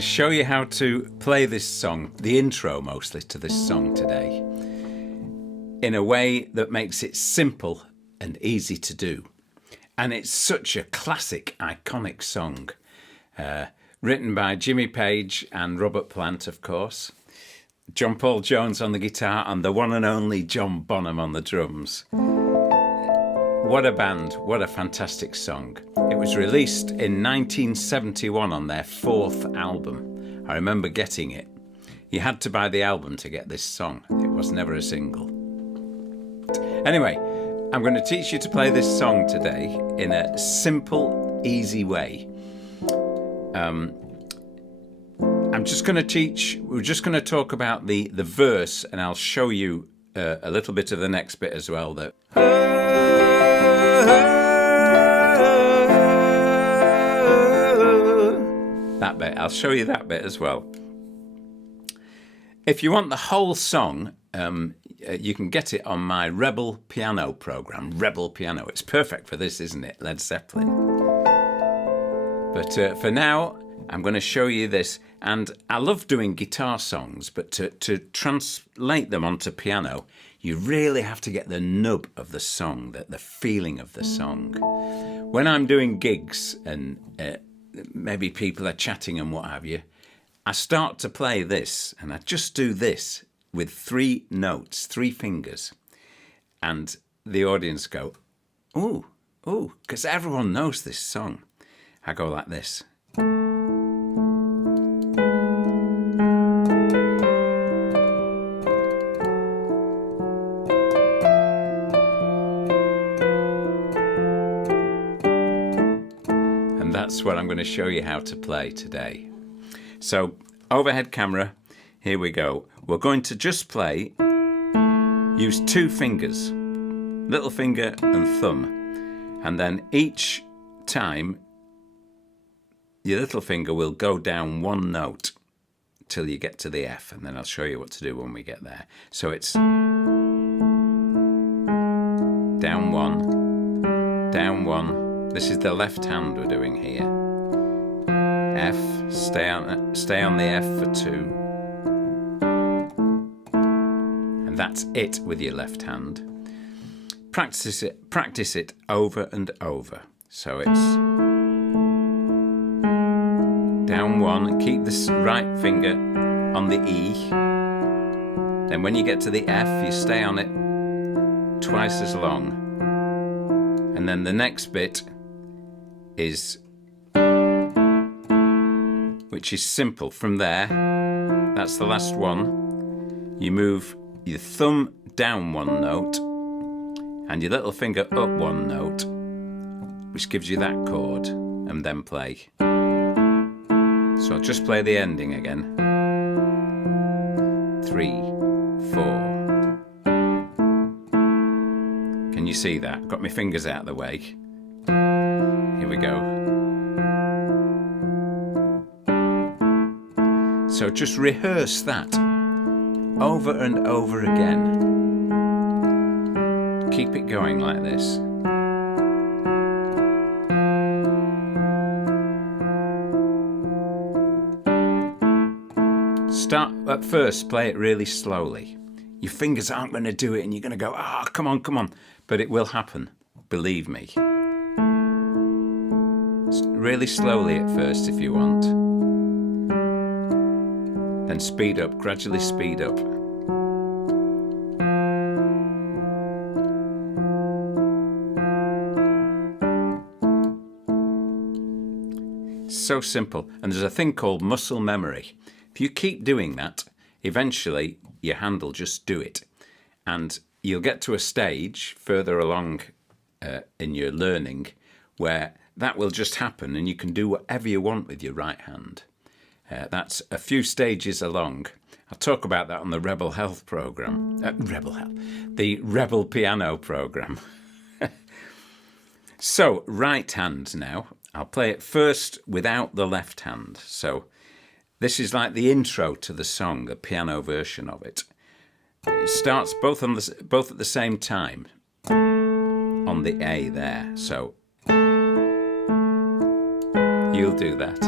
to show you how to play this song, the intro mostly to this song today, in a way that makes it simple and easy to do. And it's such a classic, iconic song, written by Jimmy Page and Robert Plant, of course, John Paul Jones on the guitar, and the one and only John Bonham on the drums. What a band, what a fantastic song. It was released in 1971 on their fourth album. I remember getting it. You had to buy the album to get this song. It was never a single. Anyway, I'm going to teach you to play this song today in a simple, easy way. We're just going to talk about the verse, and I'll show you a little bit of the next bit as well. That bit, I'll show you that bit as well. If you want the whole song, you can get it on my Rebel Piano program. Rebel Piano. It's perfect for this, isn't it? Led Zeppelin. But for now, I'm going to show you this. And I love doing guitar songs, but to translate them onto piano, you really have to get the nub of the song, the feeling of the song. When I'm doing gigs and maybe people are chatting and what have you, I start to play this, and I just do this with 3 notes, 3 fingers, and the audience go, ooh, ooh, because everyone knows this song. I go like this. That's what I'm going to show you how to play today. So, overhead camera, here we go. We're going to just play, use 2 fingers, little finger and thumb, and then each time your little finger will go down 1 note till you get to the F, and then I'll show you what to do when we get there. So it's down 1, down 1. This is the left hand we're doing here. F, stay on the F for 2. And that's it with your left hand. Practice it over and over. So it's down 1, and keep this right finger on the E. Then when you get to the F, you stay on it twice as long. And then the next bit is, which is simple. From there, that's the last one. You move your thumb down 1 note and your little finger up 1 note, which gives you that chord, and then play. So I'll just play the ending again. 3, 4. Can you see that? Got my fingers out of the way. Here we go. So just rehearse that over and over again. Keep it going like this. Start at first, play it really slowly. Your fingers aren't going to do it and you're going to go, come on, come on. But it will happen, believe me. Really slowly at first if you want. Then speed up, gradually speed up. So simple. And there's a thing called muscle memory. If you keep doing that, eventually your hand will just do it. And you'll get to a stage further along in your learning where that will just happen and you can do whatever you want with your right hand. That's a few stages along. I'll talk about that on the Rebel Health program. The Rebel Piano program. So, right hand now. I'll play it first without the left hand. So, this is like the intro to the song, the piano version of it. It starts both at the same time on the A there. So you'll do that.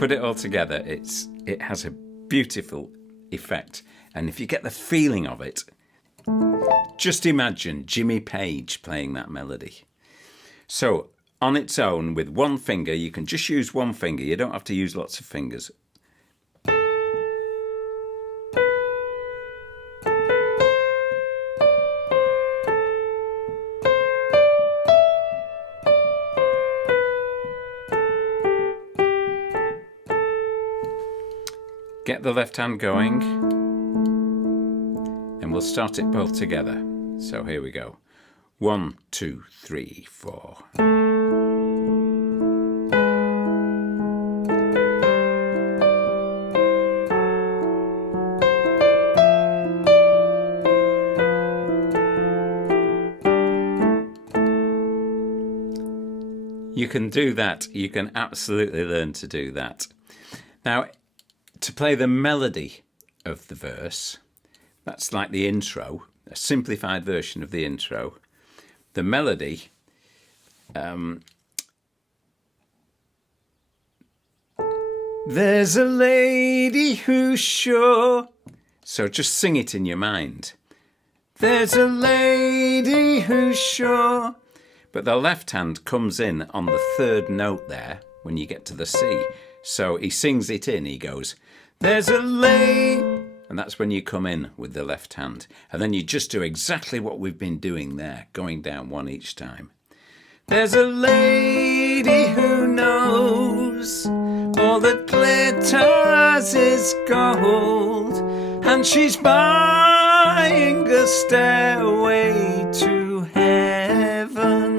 put it all together, it has a beautiful effect. And if you get the feeling of it, just imagine Jimmy Page playing that melody. So on its own, with one finger, you can just use one finger. You don't have to use lots of fingers. Get the left hand going, and we'll start it both together. So here we go. 1, 2, 3, 4. You can do that. You can absolutely learn to do that. Now, to play the melody of the verse, that's like the intro, a simplified version of the intro. The melody, there's a lady who's sure. So just sing it in your mind. There's a lady who's sure. But the left hand comes in on the third note there when you get to the C. So he sings it in, he goes, there's a lady, and that's when you come in with the left hand. And then you just do exactly what we've been doing there, going down one each time. There's a lady who knows all that glitters is gold, and she's buying a stairway to heaven.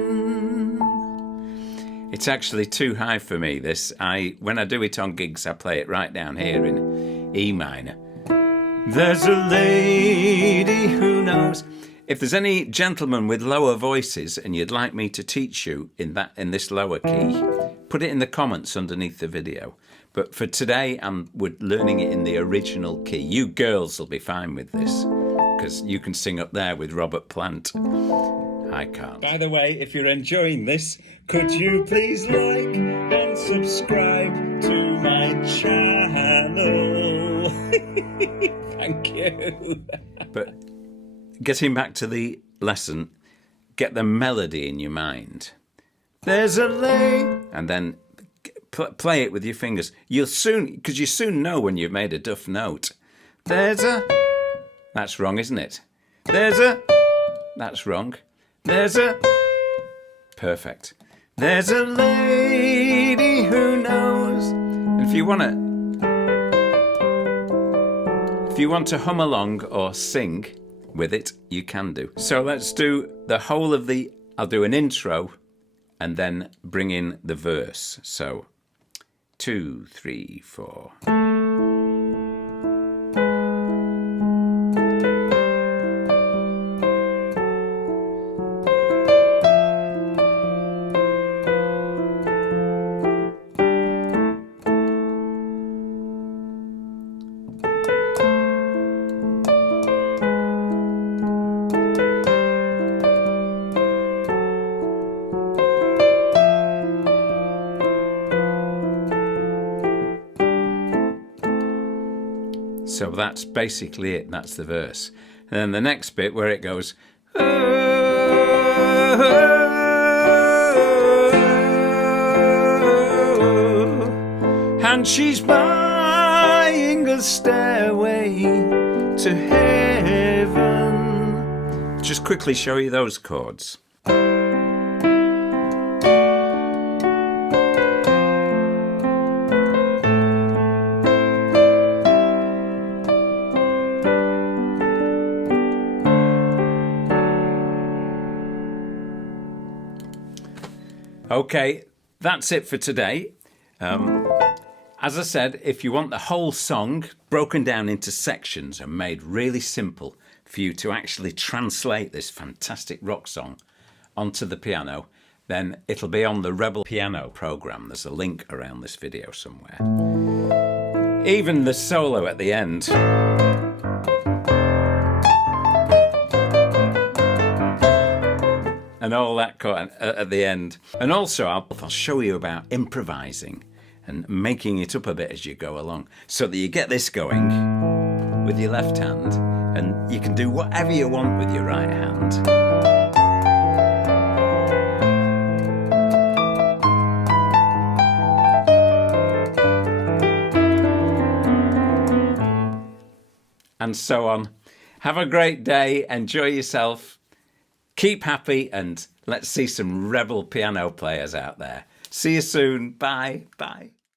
It's actually too high for me, this. When I do it on gigs, I play it right down here in E minor. There's a lady who knows. If there's any gentlemen with lower voices and you'd like me to teach you in this lower key, put it in the comments underneath the video. But for today, we're learning it in the original key. You girls will be fine with this, because you can sing up there with Robert Plant. I can't. By the way, if you're enjoying this, could you please like and subscribe to my channel? Thank you. But getting back to the lesson, get the melody in your mind. There's a lay, and then play it with your fingers. You'll soon, because you soon know when you've made a duff note. There's a, that's wrong, isn't it? There's a, that's wrong. There's a, perfect. There's a lady who knows. And if you want to hum along or sing with it, you can do. So let's do the whole of I'll do an intro and then bring in the verse. So 2, 3, 4. So that's basically it, that's the verse. And then the next bit where it goes, and she's buying a stairway to heaven. Just quickly show you those chords. Okay, that's it for today. As I said, if you want the whole song broken down into sections and made really simple for you to actually translate this fantastic rock song onto the piano, then it'll be on the Rebel Piano program. There's a link around this video somewhere. Even the solo at the end. And all that at the end. And also, I'll show you about improvising and making it up a bit as you go along, so that you get this going with your left hand, and you can do whatever you want with your right hand. And so on. Have a great day, enjoy yourself, keep happy, and let's see some rebel piano players out there. See you soon. Bye. Bye.